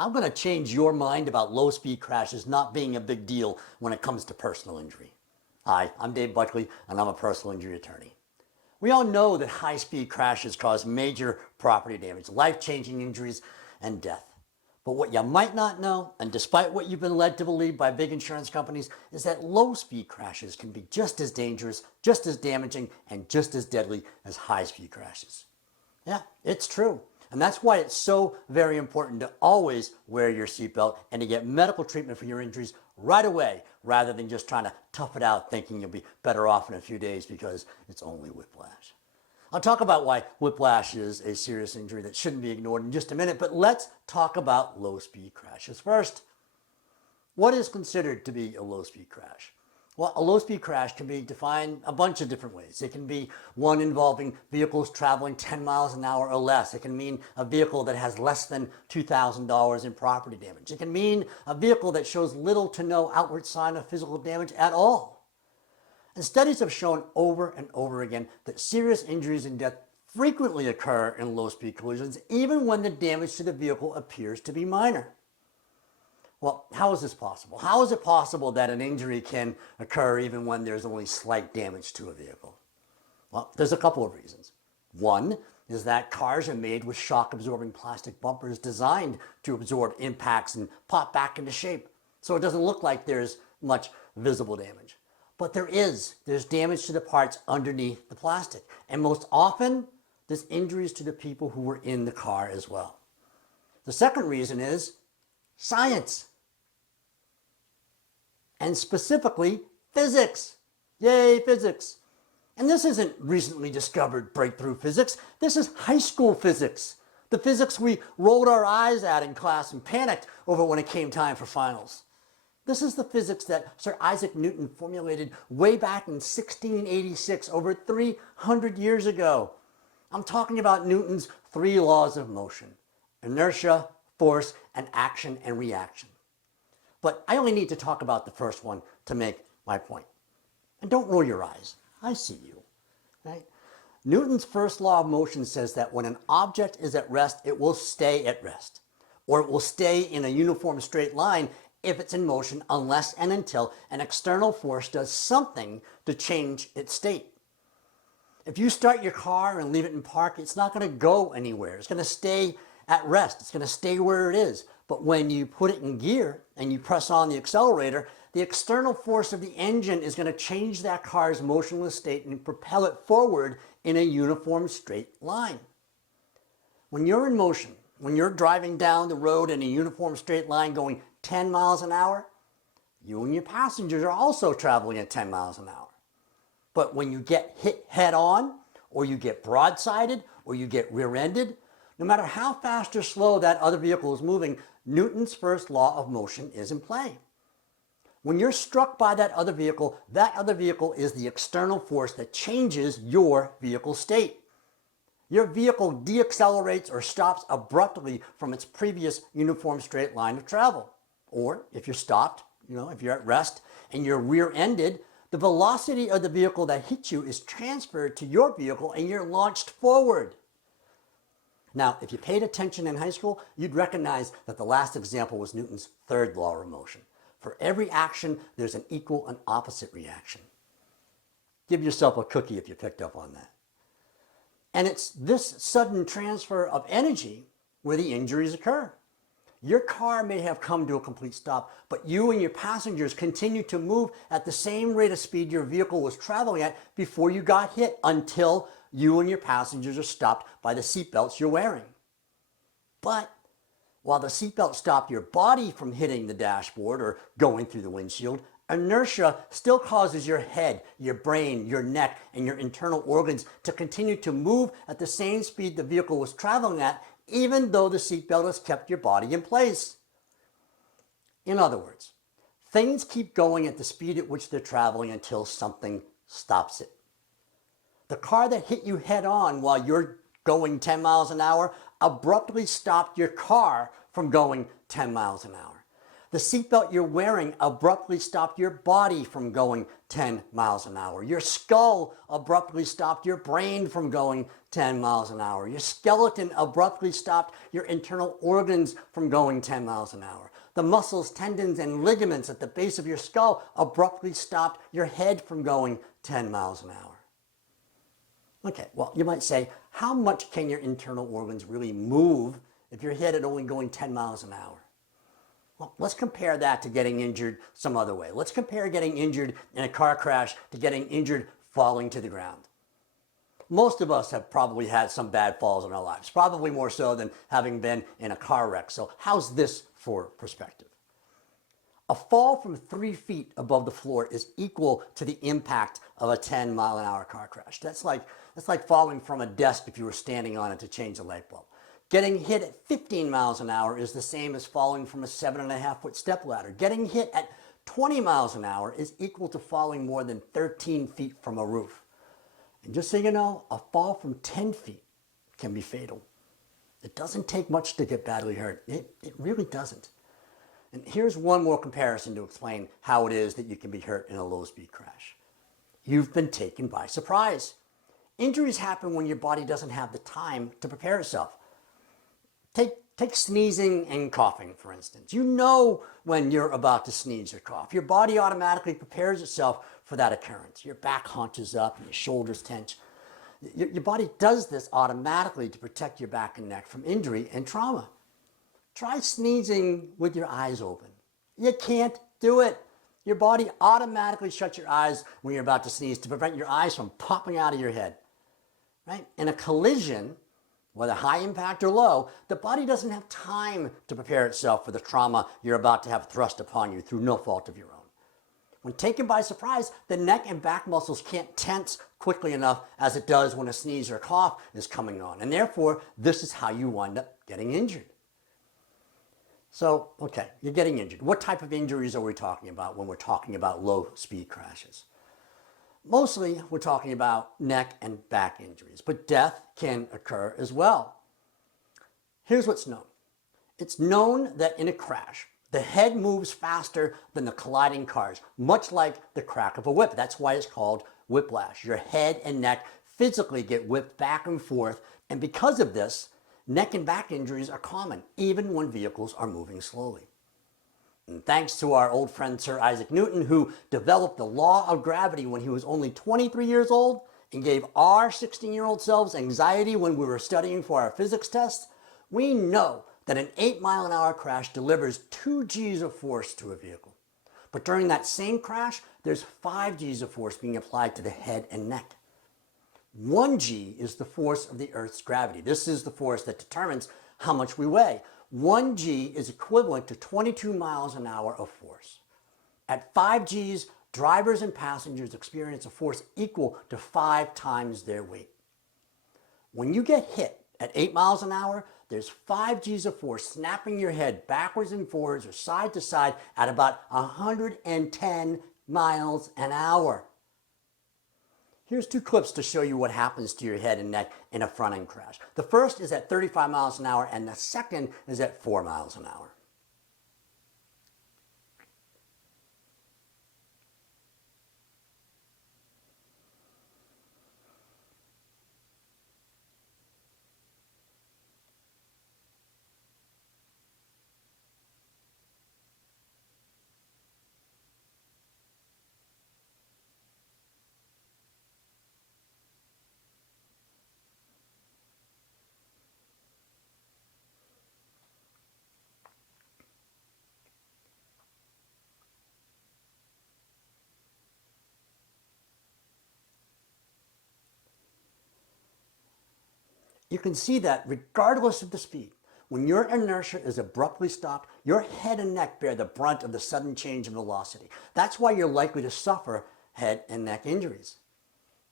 I'm going to change your mind about low-speed crashes not being a big deal when it comes to personal injury. Hi, I'm Dave Buckley, and I'm a personal injury attorney. We all know that high-speed crashes cause major property damage, life-changing injuries, and death. But what you might not know, and despite what you've been led to believe by big insurance companies, is that low-speed crashes can be just as dangerous, just as damaging, and just as deadly as high-speed crashes. Yeah, it's true. And that's why it's so very important to always wear your seatbelt and to get medical treatment for your injuries right away, rather than just trying to tough it out thinking you'll be better off in a few days because it's only whiplash. I'll talk about why whiplash is a serious injury that shouldn't be ignored in just a minute, but let's talk about low-speed crashes first. What is considered to be a low-speed crash? Well, a low-speed crash can be defined a bunch of different ways. It can be one involving vehicles traveling 10 miles an hour or less. It can mean a vehicle that has less than $2,000 in property damage. It can mean a vehicle that shows little to no outward sign of physical damage at all. And studies have shown over and over again that serious injuries and death frequently occur in low-speed collisions, even when the damage to the vehicle appears to be minor. Well, how is this possible? How is it possible that an injury can occur even when there's only slight damage to a vehicle? Well, there's a couple of reasons. One is that cars are made with shock-absorbing plastic bumpers designed to absorb impacts and pop back into shape, so it doesn't look like there's much visible damage. But there's damage to the parts underneath the plastic, and most often, there's injuries to the people who were in the car as well. The second reason is science. And specifically, physics. Yay, physics. And this isn't recently discovered breakthrough physics. This is high school physics. The physics we rolled our eyes at in class and panicked over when it came time for finals. This is the physics that Sir Isaac Newton formulated way back in 1686, over 300 years ago. I'm talking about Newton's three laws of motion: inertia, force, and action and reaction. But I only need to talk about the first one to make my point. And don't roll your eyes. I see you. Right? Newton's first law of motion says that when an object is at rest, it will stay at rest. Or it will stay in a uniform straight line if it's in motion, unless and until an external force does something to change its state. If you start your car and leave it in park, it's not going to go anywhere. It's going to stay at rest. It's going to stay where it is. But when you put it in gear and you press on the accelerator, the external force of the engine is going to change that car's motionless state and propel it forward in a uniform straight line. When you're in motion, when you're driving down the road in a uniform straight line going 10 miles an hour, you and your passengers are also traveling at 10 miles an hour. But when you get hit head on, or you get broadsided, or you get rear-ended, no matter how fast or slow that other vehicle is moving, Newton's first law of motion is in play. When you're struck by that other vehicle is the external force that changes your vehicle state. Your vehicle deaccelerates or stops abruptly from its previous uniform straight line of travel. Or if you're stopped, if you're at rest and you're rear-ended, the velocity of the vehicle that hit you is transferred to your vehicle and you're launched forward. Now, if you paid attention in high school, you'd recognize that the last example was Newton's third law of motion. For every action, there's an equal and opposite reaction. Give yourself a cookie if you picked up on that. And it's this sudden transfer of energy where the injuries occur. Your car may have come to a complete stop, but you and your passengers continue to move at the same rate of speed your vehicle was traveling at before you got hit, until you and your passengers are stopped by the seatbelts you're wearing. But while the seatbelt stopped your body from hitting the dashboard or going through the windshield, inertia still causes your head, your brain, your neck, and your internal organs to continue to move at the same speed the vehicle was traveling at, even though the seatbelt has kept your body in place. In other words, things keep going at the speed at which they're traveling until something stops it. The car that hit you head on while you're going 10 miles an hour abruptly stopped your car from going 10 miles an hour. The seatbelt you're wearing abruptly stopped your body from going 10 miles an hour. Your skull abruptly stopped your brain from going 10 miles an hour. Your skeleton abruptly stopped your internal organs from going 10 miles an hour. The muscles, tendons, and ligaments at the base of your skull abruptly stopped your head from going 10 miles an hour. Okay, well, you might say, how much can your internal organs really move if your head is only going 10 miles an hour? Well, let's compare that to getting injured some other way. Let's compare getting injured in a car crash to getting injured falling to the ground. Most of us have probably had some bad falls in our lives, probably more so than having been in a car wreck. So how's this for perspective? A fall from 3 feet above the floor is equal to the impact of a 10-mile-an-hour car crash. That's like falling from a desk if you were standing on it to change a light bulb. Getting hit at 15 miles an hour is the same as falling from a 7.5-foot stepladder. Getting hit at 20 miles an hour is equal to falling more than 13 feet from a roof. And just so you know, a fall from 10 feet can be fatal. It doesn't take much to get badly hurt. It really doesn't. And here's one more comparison to explain how it is that you can be hurt in a low-speed crash. You've been taken by surprise. Injuries happen when your body doesn't have the time to prepare itself. Take sneezing and coughing, for instance. You know when you're about to sneeze or cough. Your body automatically prepares itself for that occurrence. Your back hunches up and your shoulders tense. Your body does this automatically to protect your back and neck from injury and trauma. Try sneezing with your eyes open. You can't do it. Your body automatically shuts your eyes when you're about to sneeze to prevent your eyes from popping out of your head. Right? In a collision, whether high impact or low, the body doesn't have time to prepare itself for the trauma you're about to have thrust upon you through no fault of your own. When taken by surprise, the neck and back muscles can't tense quickly enough as it does when a sneeze or cough is coming on. And therefore, this is how you wind up getting injured. So, okay, you're getting injured. What type of injuries are we talking about when we're talking about low-speed crashes? Mostly, we're talking about neck and back injuries, but death can occur as well. Here's what's known. It's known that in a crash, the head moves faster than the colliding cars, much like the crack of a whip. That's why it's called whiplash. Your head and neck physically get whipped back and forth, and because of this, neck and back injuries are common, even when vehicles are moving slowly. And thanks to our old friend Sir Isaac Newton, who developed the law of gravity when he was only 23 years old and gave our 16-year-old selves anxiety when we were studying for our physics tests, we know that an 8-mile-an-hour crash delivers 2 G's of force to a vehicle. But during that same crash, there's 5 G's of force being applied to the head and neck. 1 G is the force of the Earth's gravity. This is the force that determines how much we weigh. 1 G is equivalent to 22 miles an hour of force. At 5 Gs, drivers and passengers experience a force equal to 5 times their weight. When you get hit at 8 miles an hour, there's 5 Gs of force snapping your head backwards and forwards or side to side at about 110 miles an hour. Here's 2 clips to show you what happens to your head and neck in a front-end crash. The first is at 35 miles an hour and the second is at 4 miles an hour. You can see that regardless of the speed, when your inertia is abruptly stopped, your head and neck bear the brunt of the sudden change in velocity. That's why you're likely to suffer head and neck injuries.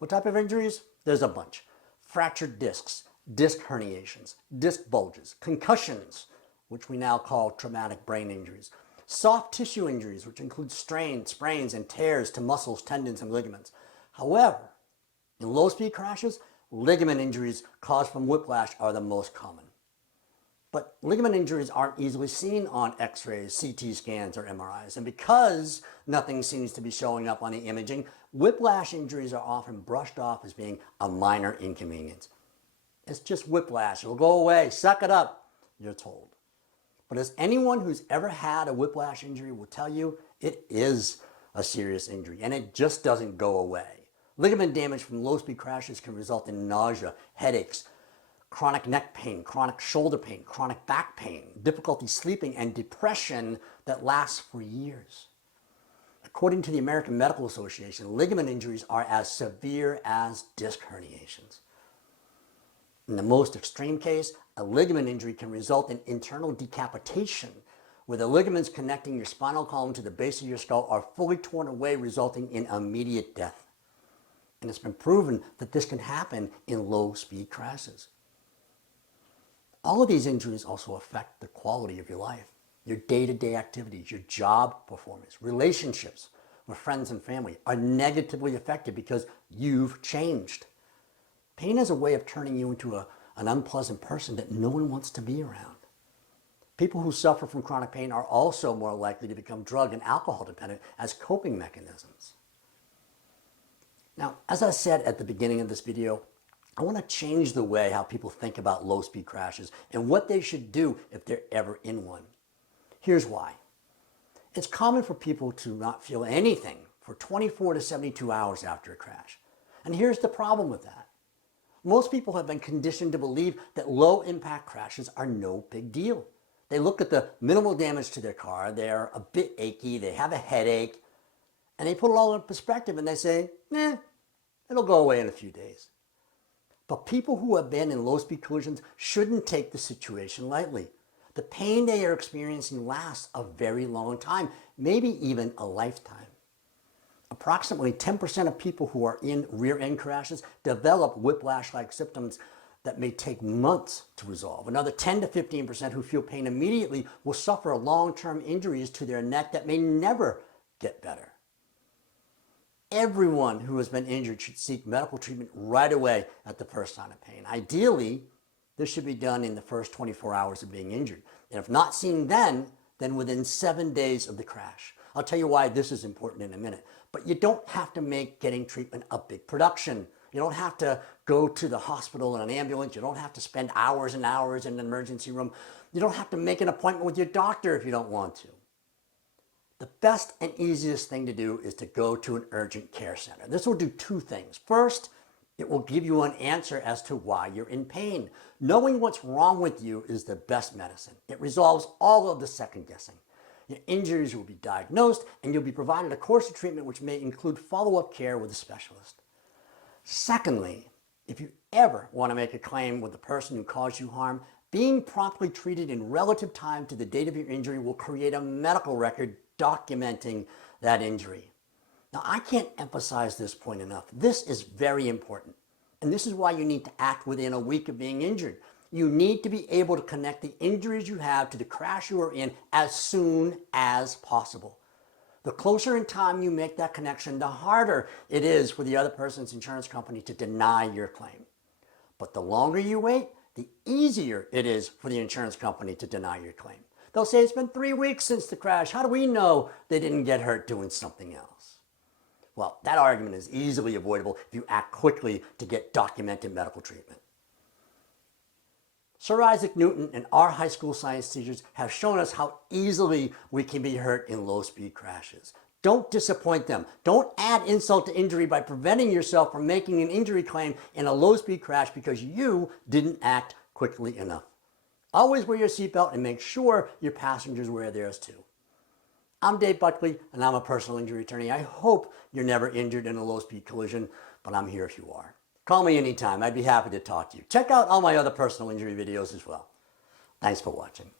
What type of injuries? There's a bunch. Fractured discs, disc herniations, disc bulges, concussions, which we now call traumatic brain injuries, soft tissue injuries, which include strains, sprains, and tears to muscles, tendons, and ligaments. However, in low-speed crashes, ligament injuries caused from whiplash are the most common. But ligament injuries aren't easily seen on x-rays, CT scans, or MRIs. And because nothing seems to be showing up on the imaging, whiplash injuries are often brushed off as being a minor inconvenience. It's just whiplash. It'll go away. Suck it up, you're told. But as anyone who's ever had a whiplash injury will tell you, it is a serious injury, and it just doesn't go away. Ligament damage from low-speed crashes can result in nausea, headaches, chronic neck pain, chronic shoulder pain, chronic back pain, difficulty sleeping, and depression that lasts for years. According to the American Medical Association, ligament injuries are as severe as disc herniations. In the most extreme case, a ligament injury can result in internal decapitation, where the ligaments connecting your spinal column to the base of your skull are fully torn away, resulting in immediate death. And it's been proven that this can happen in low-speed crashes. All of these injuries also affect the quality of your life, your day-to-day activities, your job performance, relationships with friends and family are negatively affected because you've changed. Pain is a way of turning you into an unpleasant person that no one wants to be around. People who suffer from chronic pain are also more likely to become drug and alcohol dependent as coping mechanisms. Now, as I said at the beginning of this video, I want to change the way how people think about low-speed crashes and what they should do if they're ever in one. Here's why. It's common for people to not feel anything for 24 to 72 hours after a crash. And here's the problem with that. Most people have been conditioned to believe that low-impact crashes are no big deal. They look at the minimal damage to their car, they're a bit achy, they have a headache, and they put it all in perspective and they say, it'll go away in a few days. But people who have been in low-speed collisions shouldn't take the situation lightly. The pain they are experiencing lasts a very long time, maybe even a lifetime. Approximately 10% of people who are in rear-end crashes develop whiplash-like symptoms that may take months to resolve. Another 10 to 15% who feel pain immediately will suffer long-term injuries to their neck that may never get better. Everyone who has been injured should seek medical treatment right away at the first sign of pain. Ideally, this should be done in the first 24 hours of being injured. And if not seen then within 7 days of the crash. I'll tell you why this is important in a minute. But you don't have to make getting treatment a big production. You don't have to go to the hospital in an ambulance. You don't have to spend hours and hours in an emergency room. You don't have to make an appointment with your doctor if you don't want to. The best and easiest thing to do is to go to an urgent care center. This will do two things. First, it will give you an answer as to why you're in pain. Knowing what's wrong with you is the best medicine. It resolves all of the second guessing. Your injuries will be diagnosed and you'll be provided a course of treatment which may include follow-up care with a specialist. Secondly, if you ever want to make a claim with the person who caused you harm, being promptly treated in relative time to the date of your injury will create a medical record documenting that injury. Now, I can't emphasize this point enough. This is very important. And this is why you need to act within a week of being injured. You need to be able to connect the injuries you have to the crash you are in as soon as possible. The closer in time you make that connection, the harder it is for the other person's insurance company to deny your claim. But the longer you wait, the easier it is for the insurance company to deny your claim. They'll say it's been 3 weeks since the crash. How do we know they didn't get hurt doing something else? Well, that argument is easily avoidable if you act quickly to get documented medical treatment. Sir Isaac Newton and our high school science teachers have shown us how easily we can be hurt in low-speed crashes. Don't disappoint them. Don't add insult to injury by preventing yourself from making an injury claim in a low-speed crash because you didn't act quickly enough. Always wear your seatbelt and make sure your passengers wear theirs too. I'm Dave Buckley and I'm a personal injury attorney. I hope you're never injured in a low-speed collision, but I'm here if you are. Call me anytime. I'd be happy to talk to you. Check out all my other personal injury videos as well. Thanks for watching.